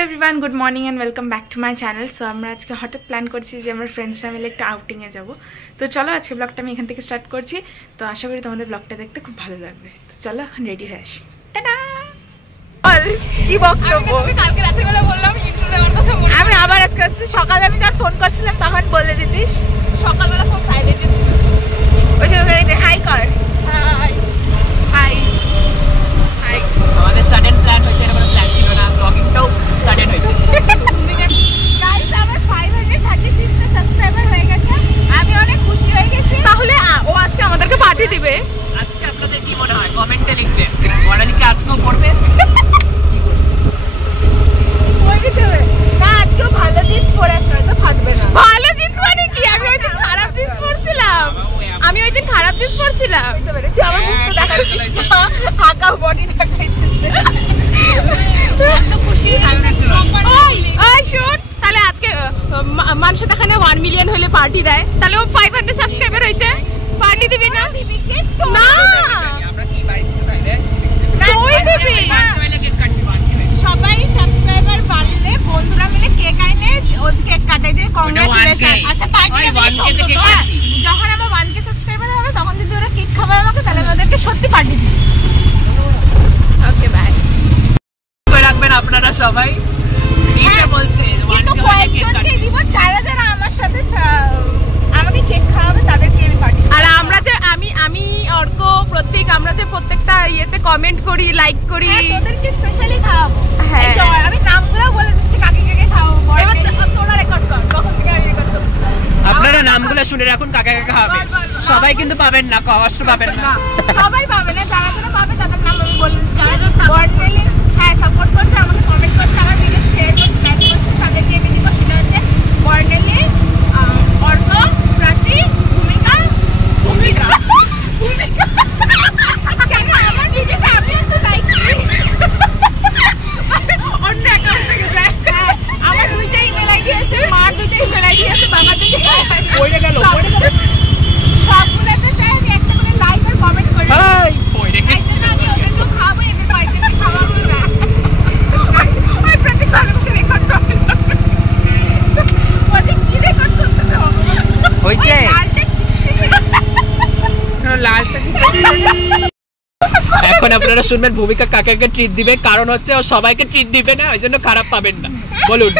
Everyone good morning and welcome back to my channel. So আমরা আজকে হঠাৎ plan করছি যে আমরা ফ্রেন্ডসরা মিলে একটা আউটিংয়ে যাব। তো চলো আজকে ব্লগটা আমি এখান থেকে স্টার্ট করছি। তো আশা করি তোমাদের ব্লগটা দেখতে খুব ভালো লাগবে। তো চলো এখন রেডি হয়ে আসি। টাটা। কি বক্তব্য আমি কালকে রাতে বেলা বললাম ইন্ট্রো দেওয়ার কথা বললাম। আমি আবার আজকে সকালে আমি যখন ফোন করছিলাম তখন বলে দিতিস। সকালবেলা ফোন সাইলেন্টে ছিল। ওই যে হাই কর। High high high. আমাদের সাডেন প্ল্যান হয়েছে, এটা কোনো প্ল্যান ছিল না, ব্লগিংটাও সাডেন হয়েছে। গাইস আমার 536 টা সাবস্ক্রাইবার হয়ে গেছে, আমি অনেক খুশি হয়ে গেছি। তাহলে ও আজকে আমাদেরকে পার্টি দিবে। আজকে আপনাদের কি মনে হয় কমেন্টে লিখবেন, ওরানি কি আজকেও করবে? না আজকেও ভালো জিন্স পরে আসছে, তো ফাটবে না। ভালো জিন্স মানে কি? আমি ওই দিন খারাপ জিন্স পরছিলাম। তুই আমার মুখটা দেখাচ্ছিস, হাঁকা বডি দেখাইছিস। এত খুশি ওই শুট। তাহলে আজকে মানুষ দেখানে 1 মিলিয়ন হলে পার্টি দেয়, তাহলে ও 500 সাবস্ক্রাইবার হয়েছে, পার্টি দিবি না? না আমরা কি বাড়িতে বাইরে না ওই দিবি। সবাই সাবস্ক্রাইবার বাড়লে বন্ধুরা মিলে কেক আইনে ওর কেক কাটে, যে কংগ্রাচুলেশন। আচ্ছা পার্টিটা বেশি শব্দ তো। যখন আমার 1k সাবস্ক্রাইবার হবে তখন যদি ওরা কেক খাবে আমাকে, তাহলে আমি ওদেরকে সত্যি পার্টি দিই। Okay bye. করে রাখবেন আপনারা সবাই। এইটা বলছে কিন্তু কয়েকজনকে দিব, যারা যারা আমার সাথে আমাকে কেক খাওয়াবে তাদেরকে আমি পার্টি। আর আমরা যে আমি অর্ক প্রত্যেক আমরা যে প্রত্যেকটা ইয়েতে কমেন্ট করি, লাইক করি, ওদেরকে স্পেশালি খাওয়াবো। হ্যাঁ আমি নামগুলো বলে দিচ্ছি কাকে কাকে খাওয়াবো। এবার তোরা রেকর্ড কর, কখন থেকে আমি রেকর্ড করব। আপনারা নামগুলো শুনে রাখুন, কাকে কাকে খাওয়াবে। সবাই কিন্তু পাবেন না, কষ্ট পাবেন না। সবাই পাবে না, যারা যারা পাবে তাদের নাম আমি বলে দিচ্ছি। যারা সাপোর্ট করলে, হ্যাঁ সাপোর্ট করছে, আমাকে কমেন্ট করছে, আমার ভিডিও শেয়ার করছে, লাইক করছে, তাদেরকে আমি দিব। সেটা হচ্ছে বর্ণেলি, অর্ক, প্রাতি, ভূমিকা। কেন আমার নিজেকে আমি তো লাইক করি, অন্য অ্যাকাউন্ট থেকে যায়। আমার দুইটাই ইমেল আইডি আছে, মার দুইটাই ইমেল আইডি আছে, বাবার দুইটাই পড়ে গেল। সবগুলোতে চাই আমি একটা করে লাইক আর কমেন্ট করি। হাই পড়ে গেছে। আমি ওদেরকে খাওয়াবো, এদের বাইরে খাওয়াবো না। ওই প্রত্যেক আমাকে রেকর্ড করবে। ওদের কি রেকর্ড করতেছে? হইছে লালটা কিচ্ছু লালটা এখন আপনারা শুনবেন ভূমিকা কাকে কাকে ট্রিট দিবে, কারণ হচ্ছে ও সবাইকে ট্রিট দিবে না, ওই জন্য খারাপ পাবেন না। বলুন।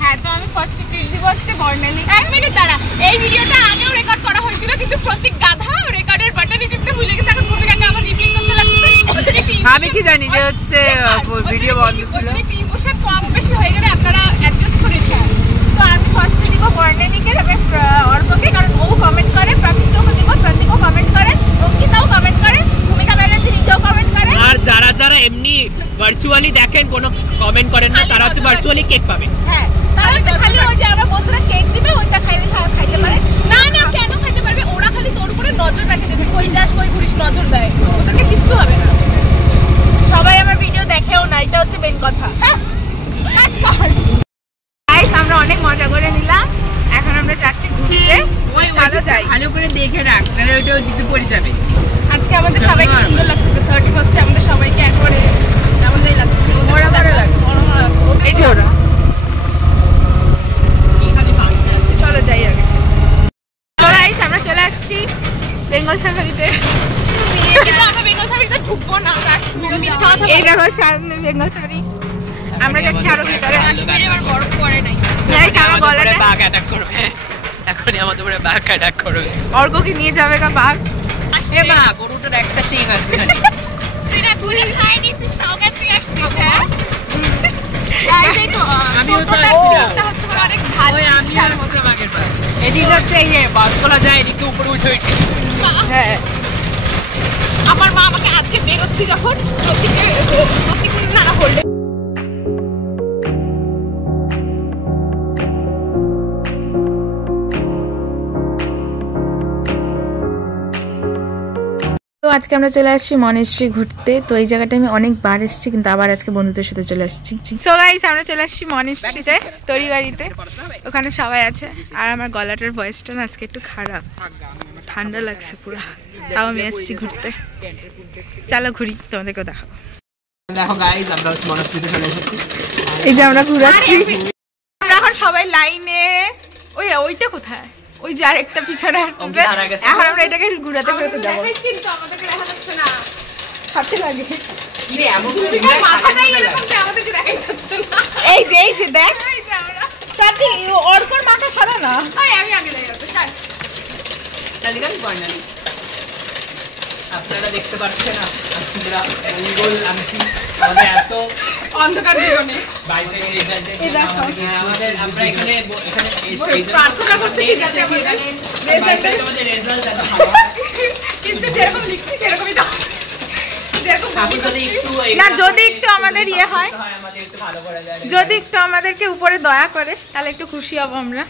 হ্যাঁ তো আমি ফার্স্ট ট্রিট দিব হচ্ছে বর্ণালী। এক মিনিট দাঁড়া, এই ভিডিওটা আগেও রেকর্ড করা হয়েছিল কিন্তু প্রত্যেক গাধা রেকর্ডের বাটনে টিপতে ভুলে গেছে। এখন ভূমিকাকে আবার রিপিট করতে লাগছে। আমি কি জানি যে হচ্ছে ভিডিও বন্ধ ছিল। ইমোশন কম বেশি হয়ে গেলে আপনারা অ্যাডজাস্ট করে নেন। তো আমি ফার্স্ট দিব বর্ণালীকে, তারপরে অর্ককে, কারণ ও কমেন্ট করে, প্রাতিককেও দিব, প্রাতিকও কমেন্ট করে, অঙ্কিতাও কমেন্ট করে, ভূমিকা ব্যানার্জি নিজেও কমেন্ট করে। আর যারা যারা এমনি ভার্চুয়ালি দেখেন কোনো কমেন্ট করেন না, তারা হচ্ছে ভার্চুয়ালি কেক পাবেন। হ্যাঁ তাহলে খালি ওই যে আমার বন্ধুরা কেক দিবে, ওইটা খাইতে পারে না। না কেন খাইতে পারবে? ওরা খালি তোর উপরে নজর রাখে, যদি কই যাস কই ঘুরিস নজর দেয়, ওদেরকে কিছু হবে না। সবাই আমার ভিডিও দেখেও না, এটা হচ্ছে মেন কথা। গাইস আমরা অনেক মজা করে নিলাম, এখন আমরা যাচ্ছি ঘুরতে। চলো যাই। ভালো করে দেখে রাখ, নাহলে ওইটাও দিতে পড়ে যাবে। আজকে আমাদের সবাইকে সুন্দর লাগছে। 31 আমাদের সবাইকে একবারে আমাদের লাগছে, ওরা ভালো লাগছে। এই যে ওরা। চলো যাই আগে। চলো গাইস আমরা চলে আসছি বেঙ্গল সাফারিতে। কিন্তু আমরা বেঙ্গল সাফারিতে ঢুকবো না, আমরা আসবো। মিথ্যা কথা। এই দেখো সামনে বেঙ্গল সাফারি, আমরা যাচ্ছি আরো ভিতরে। কাশ্মীরে আর বরফ পড়ে নাই। গাইস আমার গলাতে বাঘ অ্যাটাক করবে, এখনই আমাদের উপরে বাঘ অ্যাটাক করবে। অর্ককে নিয়ে যাবে কা বাঘ। এ মা, গরুটার একটা শিং আছে। তুই না তুই খাই নিছিস, তাওকে তুই আসছিস। হ্যাঁ আমিও তো আসছিলাম। হচ্ছে অনেক ভালো ইচ্ছার মতো বাঘের পাশ। এদিকে হচ্ছে এই যে বাসগুলো যায়, এদিকে উপরে উঠে উঠে। হ্যাঁ আমার মা আমাকে আজকে বেরোচ্ছি যখন লক্ষ্মীপুর নানা হোল্ডে। তো আজকে আমরা চলে আসছি মনেস্ট্রি ঘুরতে। তো এই জায়গাটা আমি অনেকবার এসেছি, কিন্তু আবার আজকে বন্ধুদের সাথে চলে আসছি। সো গাইস আমরা চলে আসছি মনেস্ট্রিতে, তরি বাড়িতে। ওখানে সবাই আছে। আর আমার গলাটার ভয়েসটা না আজকে একটু খারাপ, ঠান্ডা লাগছে পুরো, তাও আমি এসেছি ঘুরতে। চলো ঘুরি, তোমাদেরকেও দেখাবো। দেখো গাইস আমরা হচ্ছে মনেস্ট্রিতে চলে এসেছি। এই যে আমরা ঘুরাচ্ছি, আমরা এখন সবাই লাইনে। ওইটা কোথায়? ওই যে আরেকটা পিছনে আসছে, এখন আমরা এটাকে ঘুরাতে ঘুরাতে যাবো। কিন্তু আমাদেরকে দেখা যাচ্ছে না, হাতে লাগে। এই যে দেখ অর্কর মাথা সারা না। আমি আগে আপনারা দেখতে পাচ্ছেন না, আমরা অঙ্গল আনছি আমাদের এত অন্ধকার জীবনে আমাদের আমরা এখানে প্রার্থনা করতেছি যাতে আমাদের রেজাল্ট কিন্তু যেরকম লিখছি সেরকমই দাও। না যদি একটু আমাদের ইয়ে হয়, যদি একটু আমাদেরকে উপরে দয়া করে তাহলে একটু খুশি হব আমরা।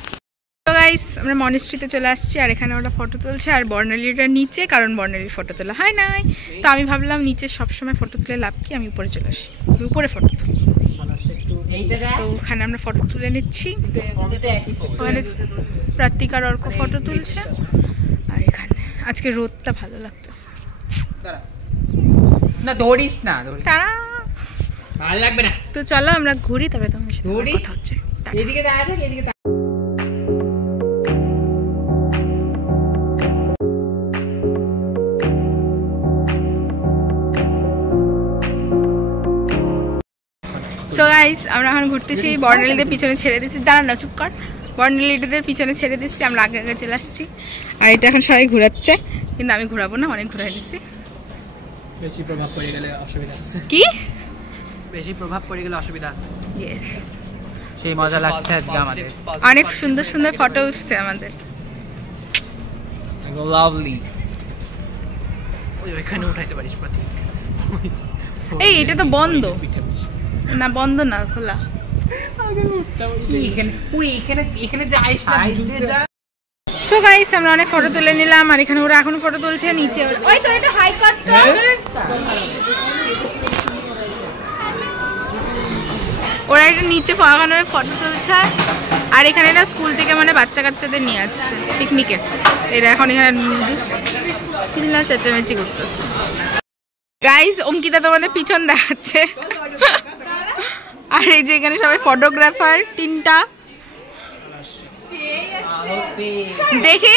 তো গাইস আমরা মনিস্ট্রিতে চলে আসছি, আর এখানে ওরা ফটো তুলছে, আর বর্ণালীটা নিচে, কারণ বর্ণালীর ফটো তোলা হয় নাই। তো আমি ভাবলাম নিচে সবসময় ফটো তুলে লাভ কি, আমি উপরে চলে আসি, উপরে ফটো তুলি। তো ওখানে আমরা ফটো তুলে নিচ্ছি, ওখানে প্রাতিকার অর্ক ফটো তুলছে, আর এখানে আজকে রোদটা ভালো লাগতেছে। না দৌড়িস না, তারা ভালো লাগবে না। তো চলো আমরা ঘুরি, তবে তোমার সাথে কথা হচ্ছে। এদিকে দাঁড়ায় থাক, এদিকে। সো গাইস আমরা এখন ঘুরতেছি, বর্ণালীদের পিছনে ছেড়ে দিচ্ছি। দাঁড়া না, চুপ কর। বর্ণালীদের পিছনে ছেড়ে দিচ্ছি, আমরা আগে আগে চলে আসছি। আর এটা এখন সবাই ঘোরাচ্ছে, কিন্তু আমি ঘোরাবো না, অনেক ঘুরাই নিচ্ছি। বেশি প্রভাব পড়ে গেলে অসুবিধা আছে। কি বেশি প্রভাব পড়ে গেলে অসুবিধা আছে? ইয়েস, সেই মজা লাগছে আজকে আমাদের। অনেক সুন্দর সুন্দর ফটো উঠছে আমাদের। লাভলি। ওইখানে উঠাইতে পারিস প্রতীক। এই এটা তো বন্ধ না, বন্ধ না, খোলা। সো গাইস আমরা অনেক ফটো তুলে নিলাম, আর এখানে ওরা এখনো ফটো তুলছে। নিচে ওই তো এটা হাই কাট, ওরা এটা নিচে পাগানোর ফটো তুলছে। আর এখানে না স্কুল থেকে মানে বাচ্চা কাচ্চাদের নিয়ে আসছে পিকনিকে। এরা এখন এখানে চিল্লা চেঁচামেচি করতেছে। গাইস অঙ্কিতা তোমাদের পিছন দেখাচ্ছে, আর এই যে এখানে সবাই ফটোগ্রাফার তিনটা। দেখে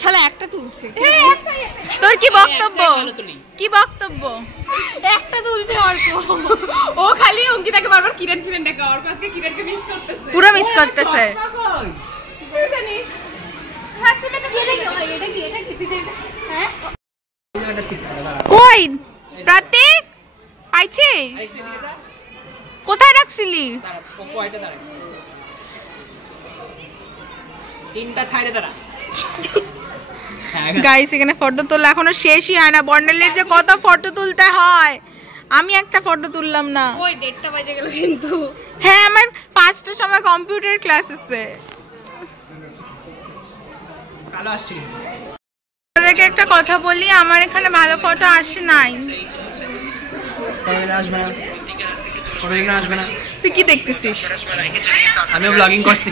শালা একটা তুলছে। তোর কি বক্তব্য? কি বক্তব্য? একটা তুলছে অর্ক, ও খালি অঙ্কিতাকে বারবার কিরণ কিরণ ডাকা। অর্ক আজকে কিরণকে মিস করতেছে, পুরো মিস করতেছে। জানিস হাত তুলে তো এটা কি? এটা কি? এটা কি? হ্যাঁ কই প্রাতিক পাইছিস? কোথায় রাখছিলি? তিনটা ছাইড়ে দাঁড়া। গাইস এখানে ফটো তোলা এখনো শেষই হয় না। বর্ণালীর যে কত ফটো তুলতে হয়, আমি একটা ফটো তুললাম না। ওই 1:30 বাজে গেল কিন্তু। হ্যাঁ আমার 5টার সময় কম্পিউটার ক্লাস আছে। কালো আসছি। আপনাদেরকে একটা কথা বলি, আমার এখানে ভালো ফটো আসে নাই। আসবে না, আসবে না। তুই কি দেখতেছিস? আমি ব্লগিং করছি।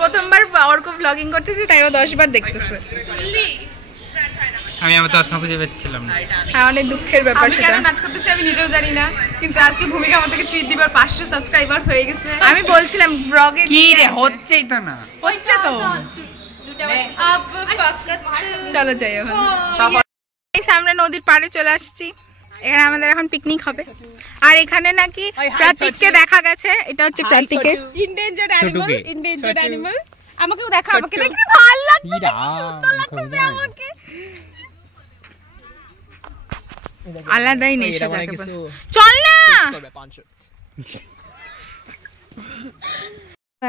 প্রথমবার অর্ক ব্লগিং করতেছি, তাই ও 10 বার দেখতেছে। আমি আমার চশমা খুঁজে পেয়েছিলাম না। হ্যাঁ অনেক দুঃখের ব্যাপার সেটা। কেন নাচ করতেছি আমি নিজেও জানি না, কিন্তু আজকে ভূমিকা আমাদেরকে ট্রিট দিবার 500 সাবস্ক্রাইবারস হয়ে গেছে। আমি বলছিলাম ব্লগে কি রে হচ্ছেই তো না। হচ্ছে তো। চলো যাই আমরা নদীর পাড়ে চলে আসছি। এখানে আমাদের এখন পিকনিক হবে, আর এখানে নাকি প্রাতিককে দেখা গেছে। এটা হচ্ছে প্রাতিকের ইনডেঞ্জার্ড অ্যানিমাল, ইনডেঞ্জার্ড অ্যানিমাল। আমাকেও দেখা, আমাকে দেখতে ভালো লাগছে, কি সুন্দর লাগছে আমাকে। আলাদাই নেশা যাকে বলে। চল না।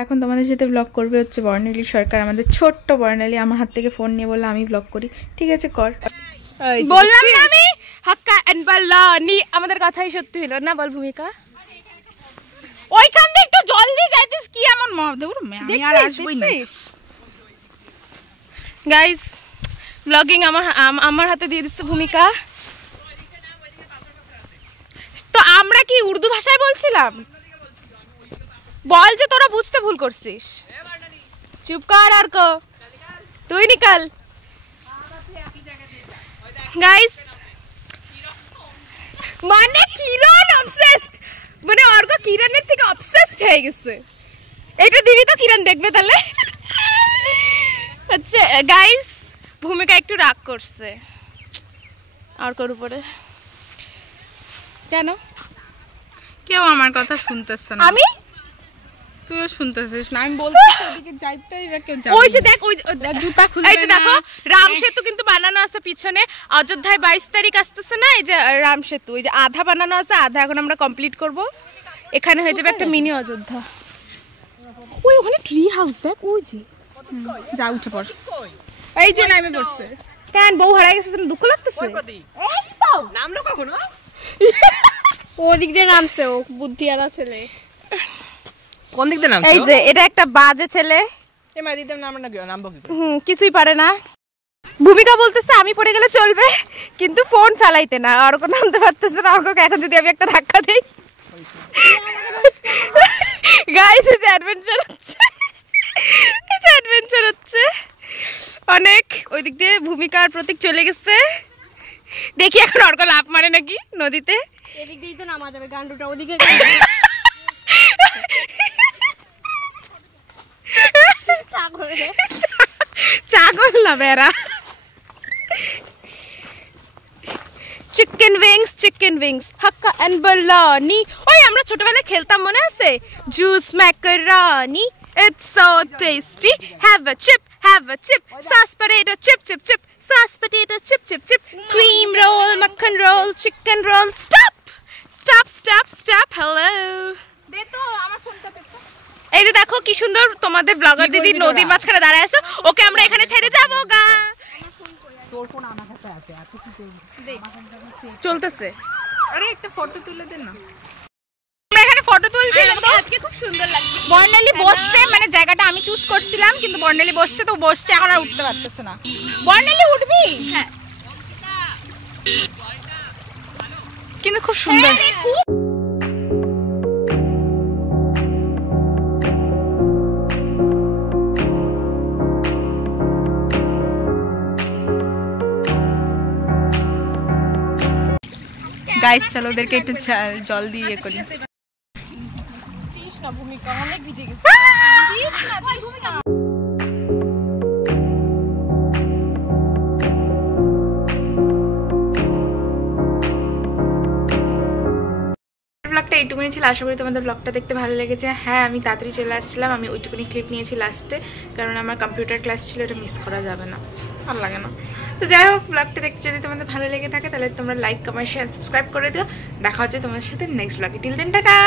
এখন তোমাদের সাথে ব্লগ করবে হচ্ছে বর্ণালী সরকার, আমাদের ছোট্ট বর্ণালী। আমার হাত থেকে ফোন নিয়ে বললো আমি ব্লগ করি। ঠিক আছে কর, বললাম না আমি। হাক্কা এন্ডবাল্লানি আমাদের কথাই সত্যি হলো না, বল ভূমিকা। ওইখান দিয়ে একটু জলদি যাইতিস, কি এমন মধুর। আমি আর আসবই না। গাইস ব্লগিং আমার হাতে দিয়ে দিচ্ছে ভূমিকা। তো আমরা কি উর্দু ভাষায় বলছিলাম? বল যে তোরা বুঝতে ভুল করছিস। চুপ কর আর কো, তুই নিকাল। গাইস মানে কিরণ অবসেসড, মানে অর্ক কিরণের থেকে অবসেসড হয়ে গেছে। এটা দিবি তো কিরণ দেখবে তাহলে। আচ্ছা গাইস, ভূমিকা একটু রাগ করছে অর্কর উপরে। কেন? কেউ আমার কথা শুনতেছে না। আমি তুইও শুনতেছিস না, আমি বলছি ওদিকে যাইতে এরা কেউ যাবে। ওই যে দেখ, ওই জুতা খুলবে এই যে দেখো রাম সেতু কিন্তু বানানো আছে পিছনে। অযোধ্যায় 22 তারিখ আসতেছে না, এই যে রাম সেতু, ওই যে আধা বানানো আছে, আধা এখন আমরা কমপ্লিট করব। এখানে হয়ে যাবে একটা মিনি অযোধ্যা। ওই ওখানে ট্রি হাউস দেখ, ওই যে যা উঠে পড়। এই যে নামে পড়ছে। কেন বউ হারাই গেছে, দুঃখ লাগতেছে? নামলো কখনো? ওদিক দিয়ে নামছে, ও বুদ্ধিওয়ালা ছেলে। কোন দিক দিয়ে নামছো? এই যে এটা একটা বাজে ছেলে, এ মাই দিতে নামবো কি? কিছুই পারে না। ভূমিকা বলতেছে আমি পড়ে গেলে চলবে, কিন্তু ফোন ফেলাইতে না। অর্ক নামতে পারতেছে না। অর্ককে এখন যদি আমি একটা ধাক্কা দেই, গাইস এই যে অ্যাডভেঞ্চার হচ্ছে, এই যে অ্যাডভেঞ্চার হচ্ছে অনেক। ওই দিক দিয়ে ভূমিকার প্রতীক চলে গেছে, দেখি এখন অর্ক লাফ মারে নাকি নদীতে। এদিক দিয়েই তো নামা যাবে, গান্ডুটা ওদিকে চাগল না বেড়া। চিকেন উইংস হাক্কা এন্ড বলানি। ওই আমরা ছোটবেলায় খেলতাম, মনে আছে? Juice macaroni, it's so tasty, have a chip, sauce potato chip, sauce potato chip, cream roll, makan roll, chicken roll. Stop. Hello. দে তো আমার ফোনটা দে তো। এই যে দেখো কি সুন্দর তোমাদের ব্লগার দিদি নদীর মাঝখানে দাঁড়ায় আছে। ওকে আমরা এখানে ছেড়ে যাবো গা। তোর ফোন আমার কাছে আছে, আছে কি চলতেছে। আরে একটা ফটো তুলে দে না। আমরা এখানে ফটো তুলছিলাম তো, আজকে খুব সুন্দর লাগছে। বর্ণালী বসছে, মানে জায়গাটা আমি চুজ করছিলাম, কিন্তু বর্ণালী বসছে তো বসছে, এখন আর উঠতে পারতেছে না। বর্ণালী উঠবি? হ্যাঁ, কিন্তু খুব সুন্দর। গাইস চলো ওদেরকে একটু জল দিয়ে ইয়ে করি। না ভূমিকা অনেক ভিজে গেছে। ব্লগটা এইটুকুনি ছিল, আশা করি তোমাদের ব্লগটা দেখতে ভালো লেগেছে। হ্যাঁ আমি তাড়াতাড়ি চলে আসছিলাম, আমি ওইটুকুনি ক্লিপ নিয়েছি লাস্টে, কারণ আমার কম্পিউটার ক্লাস ছিল, এটা মিস করা যাবে না, ভালো লাগে না। তো যাই হোক, ব্লগটা দেখতে যদি তোমাদের ভালো লেগে থাকে তাহলে তোমরা লাইক, কমেন্ট, শেয়ার, সাবস্ক্রাইব করে দিও। দেখা হচ্ছে তোমাদের সাথে নেক্সট ব্লগে। Till then tata.